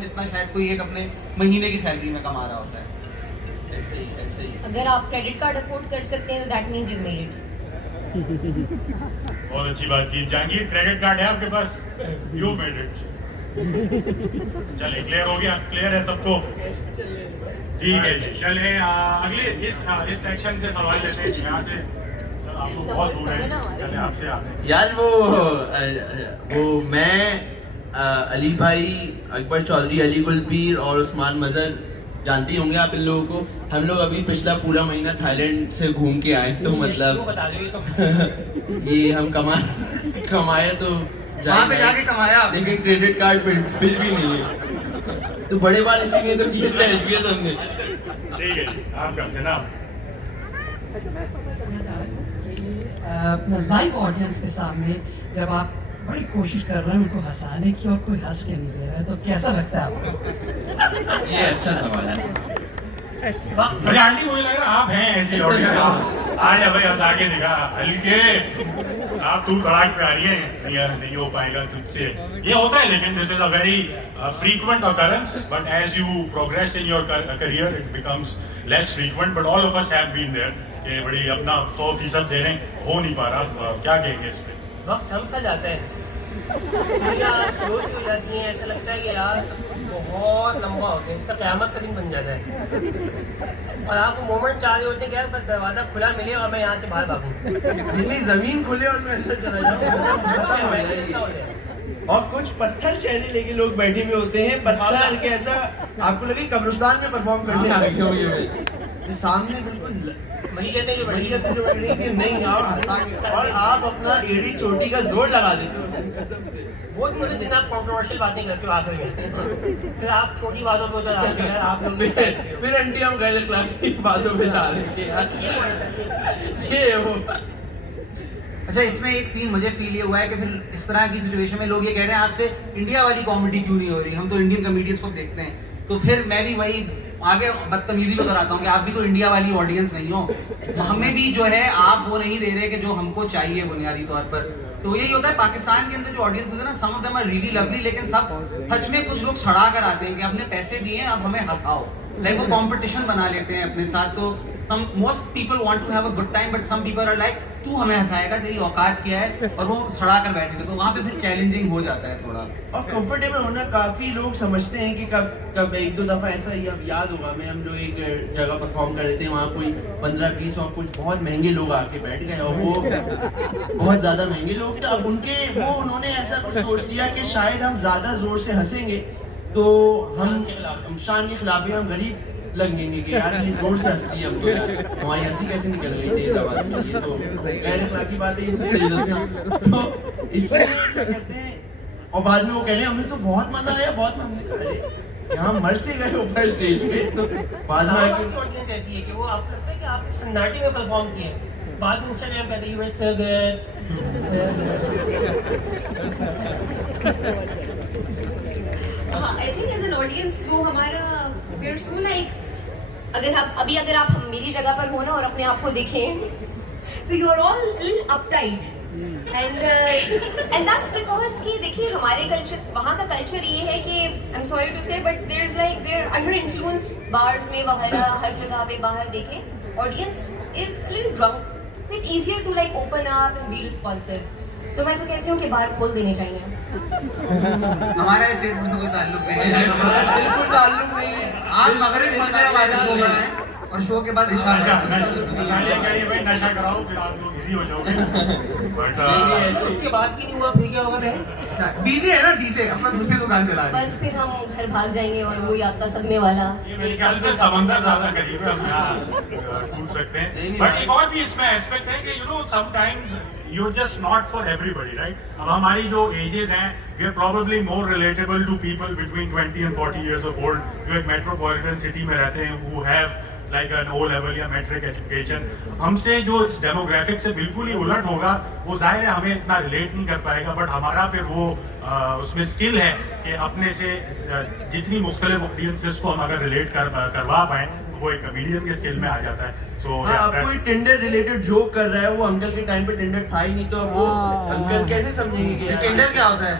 में जितना शायद कोई एक अपने महीने की सैलरी में कमा रहा होता है। ऐसे ही अगर आप क्रेडिट कार्ड अफोर्ड कर सकते हैं तो that means you made it. बहुत अच्छी बात की। जहांगीर, क्रेडिट कार्ड है आपके पास? You made it. चलिए, क्लियर हो गया, क्लियर है सबको? ठीक है जी, चले अगले इस सेक्शन से सवाल लेते हैं। यहाँ से सर, आप लोग बहुत दूर हैं, चले आपसे आते हैं। यार वो मैं अली भाई, अकबर चौधरी, अली गुलपीर और उस्मान मजहर, जानते होंगे आप इन लोगों को। हम लोग अभी पिछला पूरा महीना थाईलैंड से घूम के आए, तो मतलब ये हम कमाए तो वहाँ पे जाके कमाया, लेकिन क्रेडिट कार्ड बिल भी नहीं है। तो बड़े बाल इसीलिए तो किए थे एचबीएस हमने। ठीक है जी, आपका जनाब। लाइव ऑडियंस के सामने जब आप बड़ी कोशिश कर रहे हैं उनको हंसाने की और कोई हंस के नहीं दे रहा है, तो कैसा लगता है आपको? ये अच्छा सवाल है। अरे आंटी, मुझे लग रहा आप हैं ऐसी ऑडियंस। आजा भाई, हंसा के दिखा। हल्के आप तू तड़ाक पे आ रही है, नहीं हो पाएगा तुझसे। ये होता है, लेकिन this is a very frequent occurrence, but as you progress in your career it becomes less frequent, but all of us have been there कि बड़ी अपना 100% दे रहे हैं, हो नहीं पा रहा। क्या कहेंगे इस पे? वक्त थम सा जाता है, सोच हो जाती है, ऐसा लगता है कि यार बहुत लंबा हो गया, इसका क़यामत का दिन बन जाता है। और आपको मोमेंट चाह रहे होते हैं कि यार बस दरवाज़ा खुला मिले और मैं यहाँ से बाहर भागूँ। नहीं, जमीन खुले और मैं अंदर चला जाऊँ। और कुछ पत्थर चेहरे लेके लोग बैठे हुए होते हैं, पत्थर के ऐसा आपको लगे कब्रिस्तान में परफॉर्म करने आ गए हो। ये सामने बिल्कुल वही कहते हैं जो वही कहते जो बैठ कि नहीं आओ हंसा के, और आप अपना एड़ी चोटी का जोर लगा देते हो। बहुत मुझे दिन आप कंट्रोवर्शियल बातें करते हो आखिर में, फिर आप छोटी बातों पे उतर आते हो यार, आप लोग फिर आंटी हम गैर अखलाकी बातों पे जा रहे हैं यार, ये वो। अच्छा, इसमें एक सीन मुझे फील ये हुआ है कि फिर इस तरह की सिचुएशन में लोग ये कह रहे हैं आपसे इंडिया वाली कॉमेडी क्यों नहीं हो रही, हम तो इंडियन कॉमेडियंस को देखते हैं। तो फिर मैं भी वही आगे बदतमीजी में कराता हूँ कि आप भी तो इंडिया वाली ऑडियंस नहीं हो, हमें भी जो है आप वो नहीं दे रहे कि जो हमको चाहिए बुनियादी तौर पर। तो यही होता है पाकिस्तान के अंदर जो ऑडियंस है ना, some of them are really lovely, लेकिन सब सच में कुछ लोग सड़ा कर आते हैं कि आपने पैसे दिए अब हमें हंसाओ, लाइक वो कंपटीशन बना लेते हैं अपने साथ। तो most people want to have a good time, but some people are like तू हमें हंसाएगा, तेरी औकात क्या है, और वो सड़ा कर बैठे, तो वहाँ पे फिर चैलेंजिंग हो जाता है थोड़ा। और कंफर्टेबल होना, काफी लोग समझते हैं कि कब एक दो दफा ऐसा ही, अब याद होगा मैं, हम लोग एक जगह परफॉर्म कर रहे थे, वहाँ कोई 15-20 और कुछ बहुत महंगे लोग आके बैठ गए, और वो बहुत ज्यादा महंगे लोग थे। अब उन्होंने ऐसा कुछ सोच लिया कि शायद हम ज्यादा जोर से हंसेंगे तो हम शान के खिलाफ ही हम गरीब लगेंगे कि यार ये जोर से हंस रही है हमको, यार हमारी हंसी कैसे निकल रही थी इस आवाज में, ये तो गैर अखलाकी बात है। तो इसमें क्या कहते हैं, और बाद में वो कह रहे हैं हमें तो बहुत मजा आया, बहुत मजा, यहाँ मर से गए ऊपर स्टेज पे। तो बाद में ऑडियंस ऐसी है कि वो आपको लगता है कि आप सन्नाटे में परफॉर्म किए, बाद में इंस्टाग्राम पे आते हैं सो हाँ, I think as an audience वो हमारा वी आर सो लाइक, अगर आप मेरी जगह पर हो ना और अपने आप को देखें तो you are all little uptight and that's because कि देखिए हमारे कल्चर, वहाँ का कल्चर ये है कि I am sorry to say but they're under influence, bars में वगैरह हर जगह पे बाहर देखें audience is little drunk, it's easier to like open up and be responsive. तो मैं तो कहती हूँ कि बाहर खोल देने चाहिए। हमारा इस स्टेटमेंट से कोई ताल्लुक नहीं है, हमारा बिल्कुल ताल्लुक नहीं है। आप मगरिब मजे हमारे शो में हैं और शो के बाद इशा भाई नशा कराओ, फिर आप लोग इजी हो जाओगे। बट उसके बाद भी नहीं हुआ, फिर क्या होगा? डीजे है ना, डीजे अपना दूसरी दुकान चला रहे हैं। बस फिर हम घर भाग जाएंगे और वही आपका सदमे वाला। मेरे ख्याल से समंदर ज्यादा करीब है, हम यहाँ कूद सकते हैं। बट एक और भी इसमें एस्पेक्ट है कि you know sometimes you're just not for everybody, right? अब हमारी जो ages हैं, we are probably more relatable to people between 20 and 40 years of old जो एक metropolitan city में रहते हैं, who have like an O level या metric education। हमसे जो इस demographic से बिल्कुल ही उलट होगा, वो जाहिर है हमें इतना relate नहीं कर पाएगा, बट हमारा फिर वो उसमें skill है कि अपने से जितनी मुख्तलिफ audiences को हम अगर relate करवा पाएं, वो एक कमेडियन के स्किल में आ जाता है। So अब कोई टिंडर रिलेटेड जोक कर रहा है, वो अंकल के टाइम पे टिंडर था ही नहीं, तो वो अंकल कैसे समझेंगे कि टेंडर क्या होता है?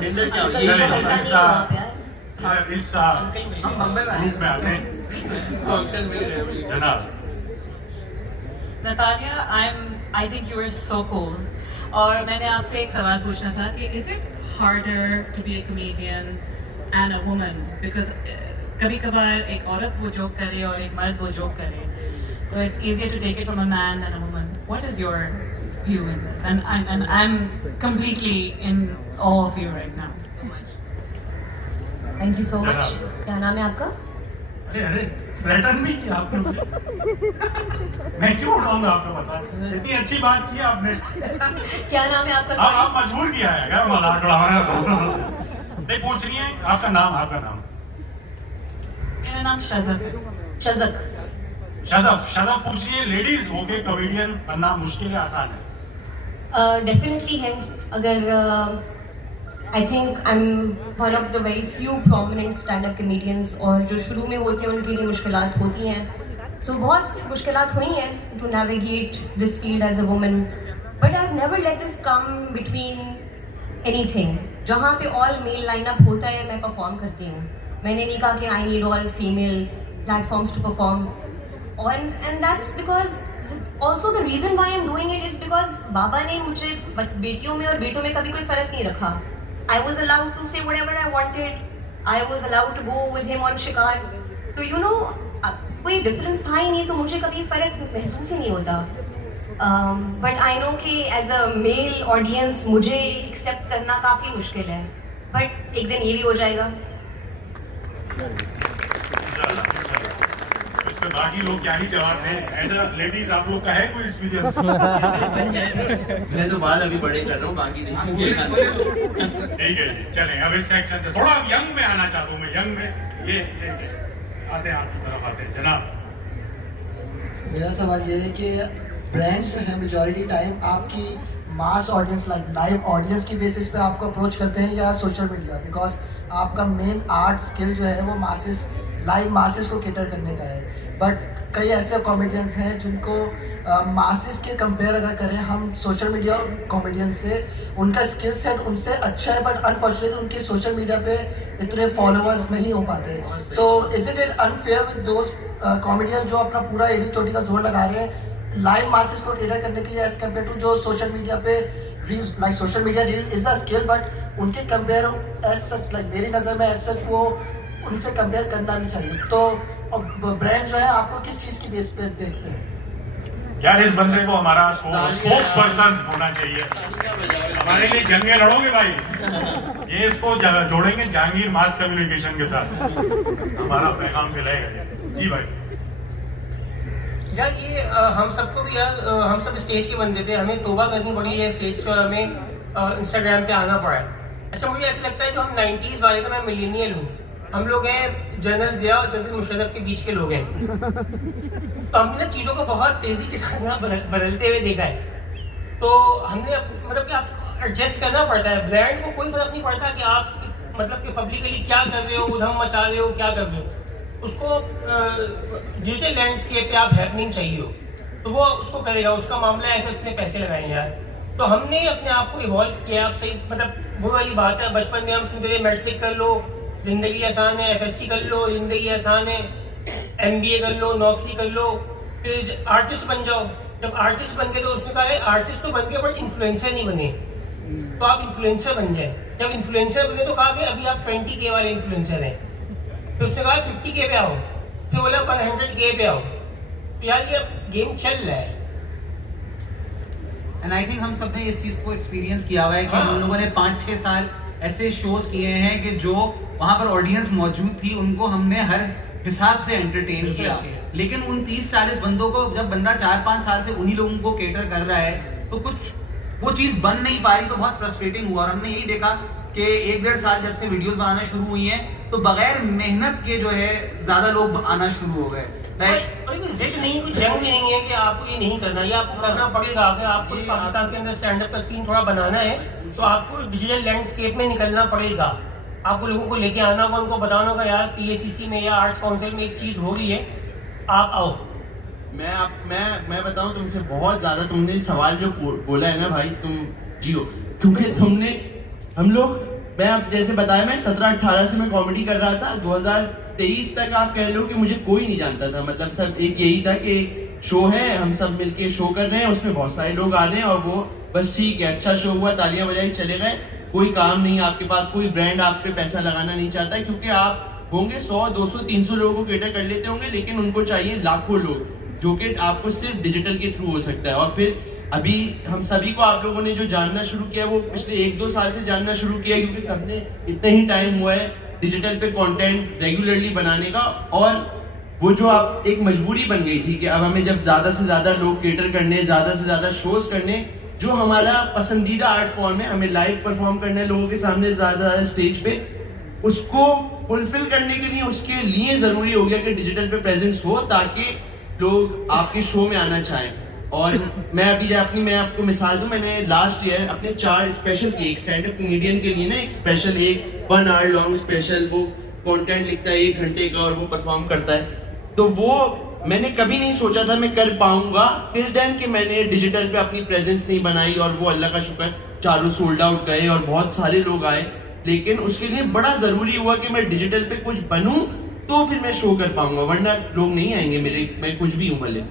टिंडर क्या होता है? कभी पता नहीं हुआ प्यार। इस हम बम्बई में ग्रुप में आते हैं फंक्शन मिल गए जनाब। Natalia, I think you are so cool. और मैंने आपसे एक सवाल पूछना था कि is it harder to be a comedian and a woman? Because कभी कभार एक औरत वो जोक करे और एक मर्द वो जोक करे, तो it's easier to take it from a man than a woman. What is your view in this? And I'm completely in awe of you right now. So much. Thank you so much. क्या नाम है आपका? अरे return भी किया आपने मुझे। मैं क्यों उड़ाऊंगा आपको पता, इतनी अच्छी बात की आपने। क्या नाम है आपका? आप मजबूर किया है क्या मजाक उड़ाना? नहीं पूछ रही है आपका नाम। मेरा नाम शज़फ है। शज़क। शज़फ पूछ रही है, लेडीज होके कॉमेडियन बनना मुश्किल है आसान है? डेफिनेटली है। अगर I think I am one of the very few prominent stand up comedians, और जो शुरू में होते हैं उनके लिए मुश्किलात होती हैं। सो बहुत मुश्किलात हुई हैं to navigate this field as a woman, but I have never let this come between anything. जहाँ पे ऑल मेल लाइनअप होता है मैं परफॉर्म करती हूँ। मैंने नहीं कहा कि I need all female platforms to perform, and that's because also the reason why I'm doing it is because बाबा ने मुझे बेटियों में और बेटों में कभी कोई फ़र्क नहीं रखा। I was allowed to say whatever I wanted. I was allowed to go with him on शिकार। तो you know कोई डिफरेंस था ही नहीं, तो मुझे कभी फ़र्क महसूस ही नहीं होता। बट आई नो कि एज अ मेल ऑडियंस मुझे एक्सेप्ट करना काफ़ी मुश्किल है, बट एक दिन ये भी हो जाएगा। इसमें बाकी लोग क्या ही जवाब दें। ऐसा लेडीज आप लोग का है कोई एक्सपीरियंस? मैं तो बाल अभी बड़े कर रहा हूँ, बाकी देखेंगे। ठीक है जी, चलें अब इस सेक्शन से थोड़ा यंग में आना चाहता हूँ मैं। यंग में ये आते हैं आपकी तरफ आते हैं जनाब। मेरा सवाल ये है कि ब्रांड्स जो है मेजॉरिटी टाइम आपकी मास ऑडियंस लाइव ऑडियंस की बेसिस पे आपको अप्रोच करते हैं या सोशल मीडिया? बिकॉज आपका मेन आर्ट स्किल जो है वो मासेस लाइव मासेस को कैटर करने का है, बट कई ऐसे कॉमेडियंस हैं जिनको मासेस के कंपेयर अगर करें हम सोशल मीडिया कॉमेडियन से, उनका स्किल सेट उनसे अच्छा है, बट अनफॉर्चुनेटली उनके सोशल मीडिया पे इतने फॉलोअर्स नहीं हो पाते। तो is it unfair with those comedian जो अपना पूरा एडी चोटी का जोर लगा रहे हैं लाइव मासेस को कैटर करने के लिए एज कम्पेयर टू जो सोशल मीडिया पे reel, like social media reel is a skill, but उनके कंपेयर एज सच, लाइक मेरी नज़र में एज सच वो उनसे कंपेयर करना नहीं चाहिए। तो ब्रांड जो है आपको किस चीज़ की बेस पे देखते हैं? यार इस बंदे को हमारा स्पोक्स पर्सन होना चाहिए। हमारे लिए जंगे लड़ोगे भाई, ये इसको जोड़ेंगे जहांगीर मास कम्युनिकेशन के साथ, हमारा पैगाम मिलेगा। जी भाई। यार ये हम सबको भी यार हम सब स्टेज के बंदे थे, हमें तौबा करनी पड़ी है स्टेज से, हमें इंस्टाग्राम पे आना पड़ा है। अच्छा मुझे ऐसा लगता है जो हम 90s वाले का, मैं मिलेनियल हूँ, हम लोग हैं जनरल जिया और जनरल मुशर्रफ के बीच के लोग हैं। तो हमने ना चीज़ों को बहुत तेज़ी के साथ ना बदलते हुए देखा है। तो हमने मतलब कि आपको एडजस्ट करना पड़ता है। ब्रांड को कोई फर्क नहीं पड़ता कि आप मतलब कि पब्लिकली क्या कर रहे हो, उधम मचा रहे हो, क्या कर रहे हो। उसको डिजिटल लैंडस्केप पे आप हैपनिंग चाहिए हो तो वो उसको करेगा, उसका मामला ऐसे उसने पैसे लगाए यार। तो हमने अपने आप को इवॉल्व किया। आप सही मतलब वो वाली बात है, बचपन में हम सुनते थे मैट्रिक कर लो ज़िंदगी आसान है, FSC कर लो ज़िंदगी आसान है, MBA कर लो नौकरी कर लो, फिर आर्टिस्ट बन जाओ। जब आर्टिस्ट बन गए तो उसने कहा है आर्टिस्ट तो बन गए बट इन्फ्लुएंसर नहीं बने, तो आप इन्फ्लुएंसर बन जाए। जब इन्फ्लुएंसर बने तो कहा कि अभी आप 20K वाले इन्फ्लुएंसर हैं, तो उसने कहा 50K पे आओ, फिर बोला 100K पे आओ। तो यार ये गेम चल रहा है। एंड आई थिंक हम सब ने इस चीज़ को एक्सपीरियंस किया हुआ है कि हम लोगों ने 5-6 साल ऐसे शोज किए हैं कि जो वहाँ पर ऑडियंस मौजूद थी उनको हमने हर हिसाब से एंटरटेन किया, लेकिन उन 30-40 बंदों को जब बंदा 4-5 साल से उन्हीं लोगों को कैटर कर रहा है तो कुछ वो चीज़ बन नहीं पा रही, तो बहुत फ्रस्ट्रेटिंग हुआ। और हमने यही देखा कि 1-1.5 साल जब से वीडियोस बनाना शुरू हुई हैं तो बगैर मेहनत के जो है ज़्यादा लोग आना शुरू हो गए। कोई जिद नहीं, कोई जंग भी नहीं है कि आपको ये नहीं करना, ये आपको करना पड़ेगा। अगर आपको पाकिस्तान के अंदर स्टैंड अप का सीन थोड़ा बनाना है तो आपको डिजिटल लैंडस्केप में निकलना पड़ेगा। आपको लोगों को लेके आना होगा, उनको बताना होगा यार PACC में या आर्ट्स काउंसिल में एक चीज़ हो रही है, आप आओ। मैं बताऊं तुमसे, बहुत ज़्यादा तुमने सवाल जो बोला है ना भाई, तुम जियो, क्योंकि हम लोग मैं अब जैसे बताया, मैं 17-18 से मैं कॉमेडी कर रहा था। 2023 तक आप कह लो कि मुझे कोई नहीं जानता था। मतलब सब एक यही था कि शो है, हम सब मिलके शो कर रहे हैं, उसमें बहुत सारे लोग आ रहे हैं और वो बस ठीक है, अच्छा शो हुआ, तालियां बजाई, चले गए। कोई काम नहीं आपके पास, कोई ब्रांड आप पे पैसा लगाना नहीं चाहता है, क्योंकि आप होंगे 100, 200, 300 लोगों को केटर कर लेते होंगे, लेकिन उनको चाहिए लाखों लोग, जो कि आपको सिर्फ डिजिटल के थ्रू हो सकता है। और फिर अभी हम सभी को आप लोगों ने जो जानना शुरू किया वो पिछले 1-2 साल से जानना शुरू किया, क्योंकि सबने इतना ही टाइम हुआ है डिजिटल पे कंटेंट रेगुलरली बनाने का। और वो जो आप एक मजबूरी बन गई थी कि अब हमें जब ज्यादा से ज्यादा लोग केटर करने, ज्यादा से ज्यादा शोज करने, जो हमारा पसंदीदा आर्ट फॉर्म है, हमें लाइव परफॉर्म करना है लोगों के सामने ज्यादा स्टेज पे, उसको फुलफिल करने के लिए, उसके लिए जरूरी हो गया कि डिजिटल पे प्रेजेंस हो, ताकि लोग आपके शो में आना चाहें। और मैं आपको मिसाल दूं, मैंने लास्ट ईयर अपने 4 स्पेशल किए। एक स्टैंड अप कॉमेडियन के लिए ना एक स्पेशल, एक 1 आवर लॉन्ग स्पेशल, वो कंटेंट लिखता है 1 घंटे का और वो परफॉर्म करता है। तो वो मैंने कभी नहीं सोचा था मैं कर पाऊंगा टिल देन कि मैंने डिजिटल पे अपनी प्रेजेंस नहीं बनाई, और वो अल्लाह का शुक्र चारों सोल्ड आउट गए और बहुत सारे लोग आए। लेकिन उसके लिए बड़ा जरूरी हुआ कि मैं डिजिटल पे कुछ बनूं, तो फिर मैं शो कर पाऊंगा, वरना लोग नहीं आएंगे मेरे, मैं कुछ भी हूं भले।